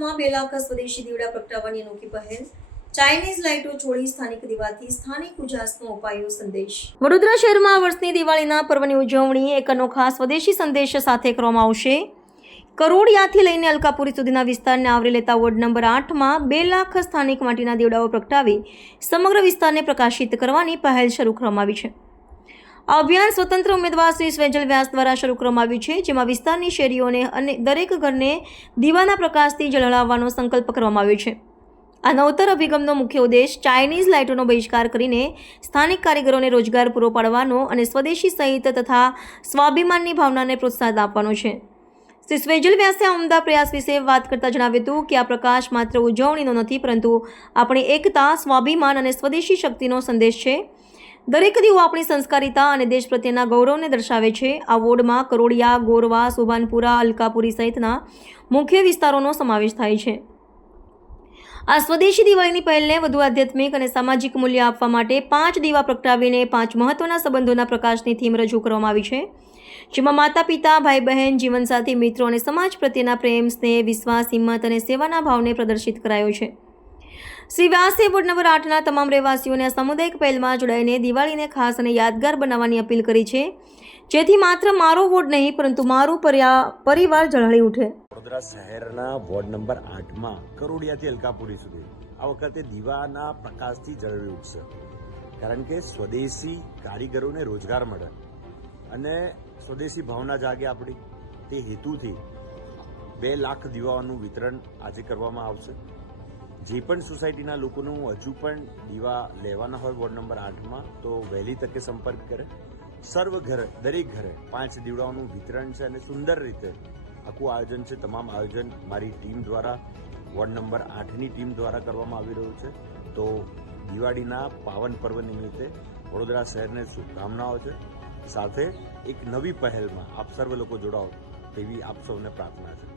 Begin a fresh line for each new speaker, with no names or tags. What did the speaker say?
આઠમાં બે લાખ સ્વદેશી દીવડા પ્રગટાવવાની અનોખી પહેલ. ચાઇનીઝ લાઇટો છોડી સ્થાનિક દીવાથી સ્થાનિક ઉજાસનો અપાયો સંદેશ. વડોદરા શહેરમાં આ વર્ષની દિવાળીના પર્વની ઉજવણી એક અનોખા સ્વદેશી સંદેશ સાથે કરવામાં આવશે. કરોડિયાથી લઈને અલકાપુરી સુધીના વિસ્તારને આવરી લેતા વોર્ડ નંબર આઠમાં બે લાખ સ્થાનિક માટીના દીવડાઓ પ્રગટાવી સમગ્ર વિસ્તારને પ્રકાશિત કરવાની પહેલ શરૂ કરવામાં આવી છે. આ અભિયાન સ્વતંત્ર ઉમેદવાર શ્રી સ્વેજલ વ્યાસ દ્વારા શરૂ કરવામાં આવ્યું છે, જેમાં વિસ્તારની શેરીઓને અને દરેક ઘરને દીવાના પ્રકાશથી ઝળહળાવવાનો સંકલ્પ કરવામાં આવ્યો છે. આ નવતર અભિગમનો મુખ્ય ઉદ્દેશ ચાઇનીઝ લાઇટોનો બહિષ્કાર કરીને સ્થાનિક કારીગરોને રોજગાર પૂરો પાડવાનો અને સ્વદેશી સહિત તથા સ્વાભિમાનની ભાવનાને પ્રોત્સાહન આપવાનો છે. શ્રી સ્વેજલ વ્યાસે ઉમદા પ્રયાસ વિશે વાત કરતા જણાવ્યું હતું કે આ પ્રકાશ માત્ર ઉજવણીનો નથી, પરંતુ આપણી એકતા, સ્વાભિમાન અને સ્વદેશી શક્તિનો સંદેશ છે. દરેક દીવો આપણી સંસ્કારિતા અને દેશ પ્રત્યેના ગૌરવને દર્શાવે છે. આ વોર્ડમાં કરોડિયા, ગોરવા, સુભાનપુરા, અલકાપુરી સહિતના મુખ્ય વિસ્તારોનો સમાવેશ થાય છે. આ સ્વદેશી દિવાળીની પહેલને વધુ આધ્યાત્મિક અને સામાજિક મૂલ્ય આપવા માટે પાંચ દીવા પ્રગટાવીને પાંચ મહત્વના સંબંધોના પ્રકાશની થીમ રજૂ કરવામાં આવી છે. જેમાં માતા પિતા ભાઈ બહેન જીવનસાથી મિત્રો અને સમાજ પ્રત્યેના પ્રેમ, સ્નેહ, વિશ્વાસ, હિંમત અને સેવાના ભાવને પ્રદર્શિત કરાયો છે. શ્રી વ્યાસે વોર્ડ નંબર આઠના તમામ રહેવાસીઓને સામુદાયિક પહેલમાં જોડાઈને દિવાળીને ખાસ અને યાદગાર બનાવવાની અપીલ કરી છે. જેથી માત્ર મારો વોર્ડ નહીં, પરંતુ મારું પરિવાર જળહળી ઉઠે.
વડોદરા શહેરના વોર્ડ નંબર આઠમાં કરોડિયાથી અલકાપુરી સુધી આ વખતે દીવાના પ્રકાશથી જળવી ઉઠશે. કારણ કે સ્વદેશી કારીગરોને રોજગાર મળે અને સ્વદેશી ભાવના જાગે આપણી. તે હેતુથી બે લાખ દીવાઓનું વિતરણ આજે કરવામાં આવશે. જે પણ સોસાયટીના લોકોનું હજુ પણ દીવા લેવાના હોય વોર્ડ નંબર આઠમાં, તો વહેલી તકે સંપર્ક કરે. સર્વ ઘરે, દરેક ઘરે પાંચ દીવડાઓનું વિતરણ છે અને સુંદર રીતે આખું આયોજન છે. તમામ આયોજન મારી ટીમ દ્વારા, વોર્ડ નંબર આઠની ટીમ દ્વારા કરવામાં આવી રહ્યું છે. તો દિવાળીના પાવન પર્વ નિમિત્તે વડોદરા શહેરને શુભકામનાઓ છે. સાથે એક નવી પહેલમાં આપ સર્વ લોકો જોડાઓ તેવી આપ સૌને પ્રાર્થના છે.